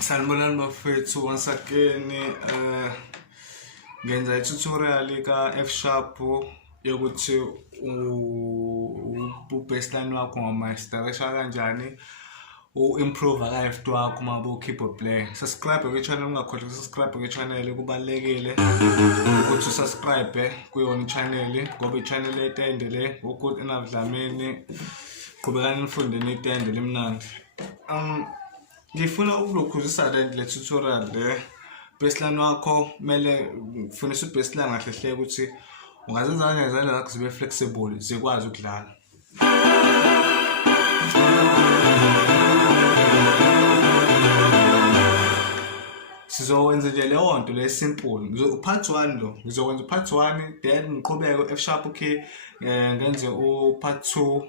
Sanibonani bafethu once again ngenza tutorial ka F sharp yokuthi baseline wakho ngamasterisha kanjani improve ka F2 wakho mabu keyboard play. Subscribe ku channel, ungakhohlwa subscribe ku channel, kubalekile ukuthi subscribe kuyona channel ngoba channel etendele ukuthi enavdlamini qhubekani nifunde nitende limnandi. Ngifuna ukulokhuzisa le tutorial le baseline wakho mele kufunisa baseline kahle hle ukuthi ungazenza kanjani izandla zakho zibe flexible zikwazi ukudlala. Sizowenza nje leyo nto le simple. Part 1 lo ngizokwenza part 1 then ngiqhubeke F sharp key ngenze part 2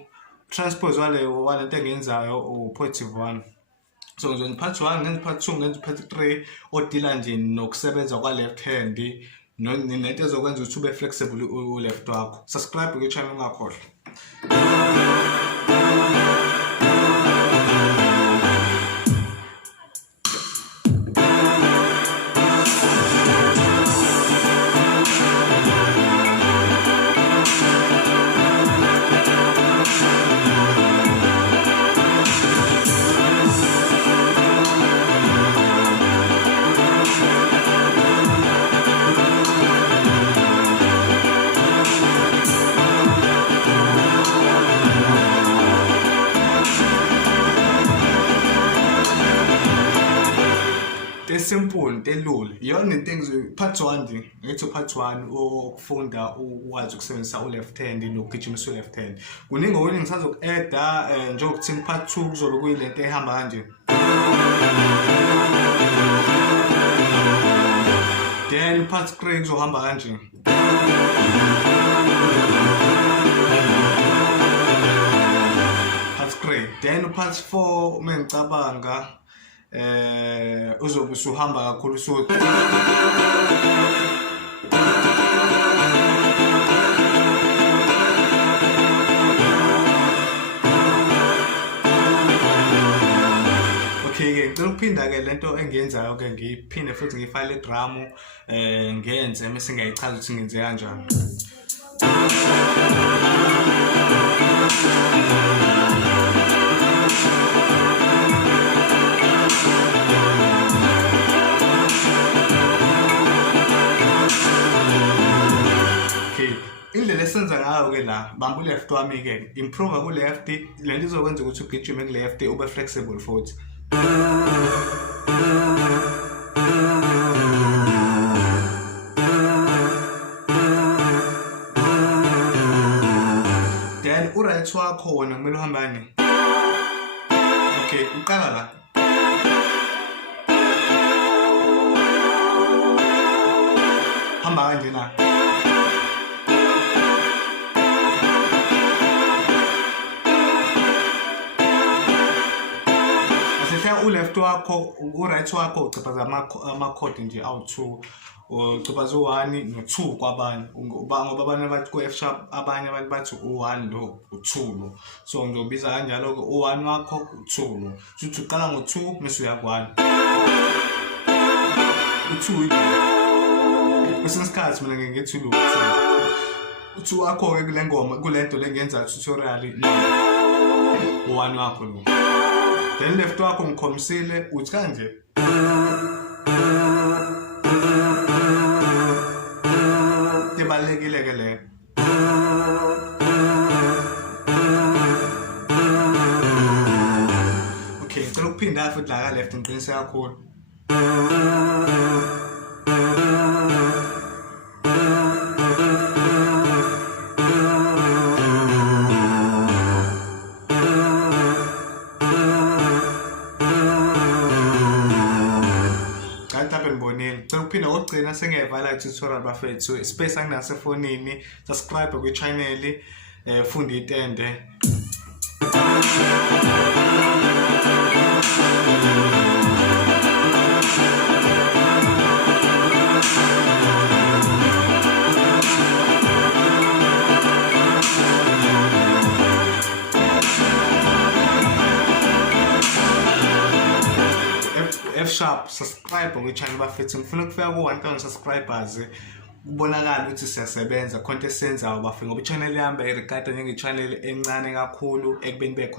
transpose wale nto engenzayo positive 1. So ngizowenza part 1 ngenza part 2 ngenza part 3 odila nje nokusebenza kwa left hand nento ezokwenza ukuthi ube flexible u left wakho. Subscribe ku channel ungakhohlwa. Simple telula yona into engizo part 1 nje ngithi part 1 ukufunda ukwazi ukusebenzisa u left hand nokugijimisa u left hand kuningi okunye ngisazoku-add njengokuthi part 2 kuzobe kuyilento ehamba kanje then part 3 kuzohamba kanje part 3 then part 4 mengicabanga uzobe usuhamba kakhulu so okay ke ngicela ukuphinda ke lento engiyenzayo ke ngiphinde futhi ngifile drum ngenze mase ngiyayichaza ukuthi ngenze kanjani. Indlela esenza ngayo ke la bamba left wami ke improve ku left lento izokwenza ukuthi ugijime ku left ube flexible futhi then u right wakho wona kumele uhambane. Okay uqala la hamba kanje na u left wakho u right wakho uciphaza ama chord nje awu2 uciphaza u1 no2 kwabanye ngoba abanye bathi ku F sharp abanye abantu bathi u1 lo u2 lo so ngizobiza kanjalo ke u1 wakho u2 lo uthi uqala ngo2 bese uya ku1 u2 bese isikhathi mina ngithi lo u2 wakho ke kule ngoma kule nto lengenza tutorial u1 wakho lo then left wakho ngikhomisile uthi kanje tebalekile ke le okay ngicela ukuphinda futhi la ka left ngiqinise kakhulu Phina ogcina sengevala tutorial bafethu space anginase fonini subscribe ku channel funda itende F Sharp subscribe kwi-channel bafethu. Ngifuna ukufika ku-1000 subscribers kubonakala ukuthi siyasebenza khona esenzayo bafethu, ngoba i-channel yami bayirigada njenge-channel encane kakhulu ekubeni